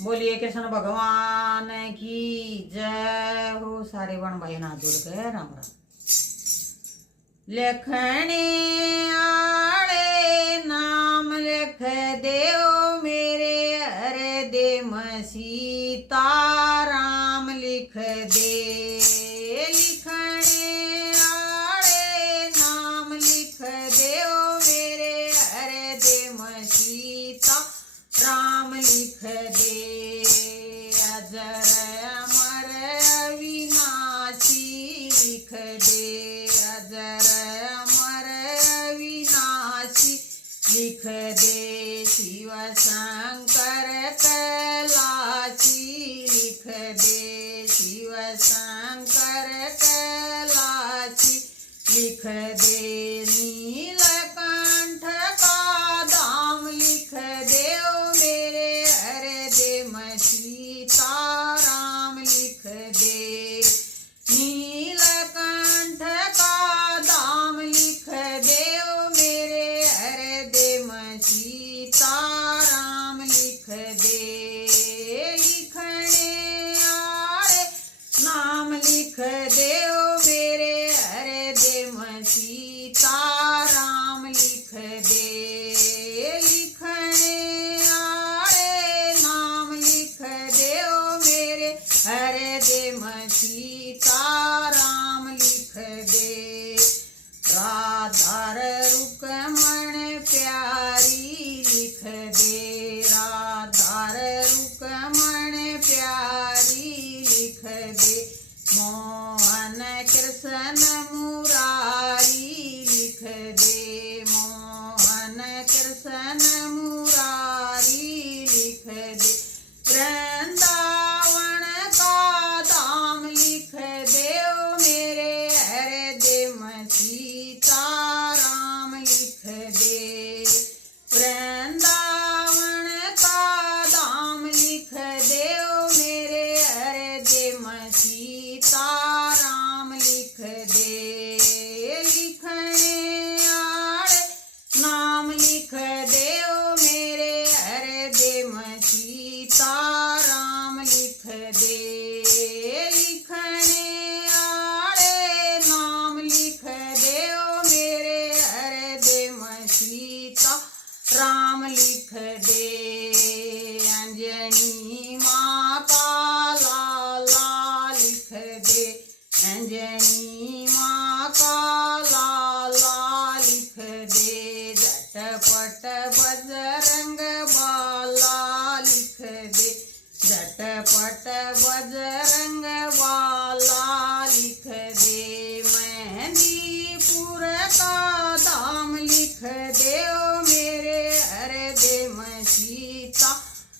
बोलिए कृष्ण भगवान की जय हो। सारे बन भाई ना जुड़ गए। राम राम। लिखने आले नाम लिख देव मेरे हरे दे सीता राम लिख दे। लिखने आले नाम लिख देव मेरे हरे दे सीता राम लिख दे। अजर अमर अविनाशी लिख दे। अजर अमर अविनाशी लिख दे। शिव शंकर कैलाशी लिख दे। शिव शंकर कैलाशी लिख दे। नीलकंठ का धाम लिख देव मेरे हरे दे सीता राम लिख दे। नीलकंठ का धाम लिख देव मेरे हरे दे सीता राम लिख दे। लिखने आले नाम लिख देव मेरे हरे दे सीता राम लिख दे। लिखने आले नाम लिख देव मेरे हरे दे सीता राम लिख दे। राधा रुक्मण प्यारी लिख दे। राधा रुक्मण प्यारी लिख दे। मोहन कृष्ण मुरारी लिख दे। मोहन कृष्ण मुरारी लिख दे। वृंदावन का धाम लिख देव मेरे हरे दे सीता राम लिख दे। वृंदावन का धाम लिख देव मेरे हरे दे सीता राम लिख दे। लिखने आले नाम लिख देव मेरे हरे दे सीता राम लिख दे। लिखने आले नाम लिख देव मेरे हरे दे सीता राम लिख दे। अंजनी माँ का लाला लिख दे। अंजनी माँ का लाला लिख दे। झटपट बजरंग बाला लिख दे। झटपट बजरंग बाला लिख दे। मेहंदीपुर का धाम लिख देव मेरे हरे दे सीता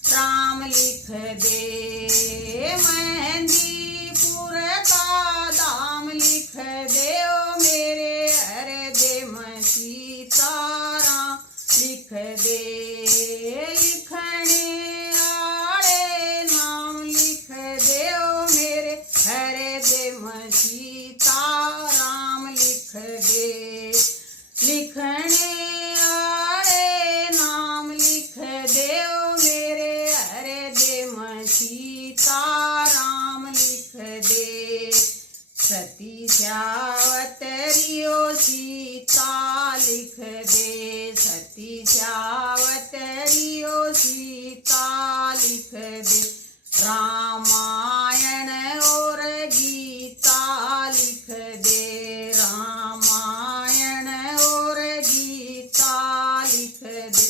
राम लिख दे। मेहंदीपुर का धाम लिख देव मेरे हरे दे सीता राम लिख दे। लिखने आले नाम लिख देव मेरे हरे दे सीता राम लिख दे। लिखने आले नाम लिख देव मेरे हरे दे सीता राम लिख दे। सती श्यावतरियो सीता लिख दे। सती श्यावतरियो सीता लिख दे। रामायण और गीता लिख दे। रामायण और गीता लिख दे।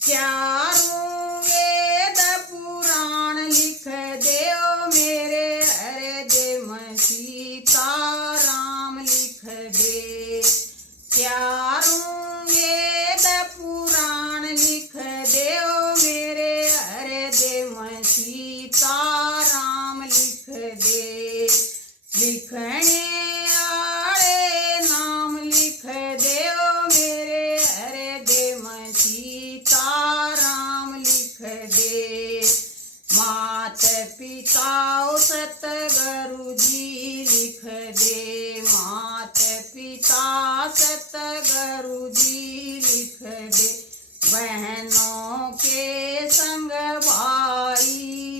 चारों वेद पुराण लिख देव मेरे हरे दे सीता राम लिख दे। चारों वेद पुराण लिख देव मेरे हरे दे सीता राम लिख दे। लिखने आले नाम लिख देव मेरे हरे दे सीता राम लिख दे। मात पिता सतगुरु जी लिख दे। मात पिता सतगुरु जी लिख दे। बहनों के संग भाई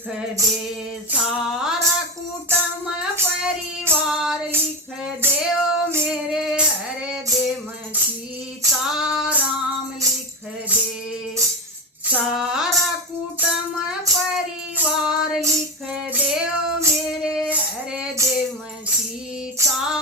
लिख दे, सारा कुटुंब परिवार लिख दे ओ मेरे हृदय में सीताराम लिख दे, सारा कुटुंब परिवार लिख दे ओ मेरे हृदय में सीता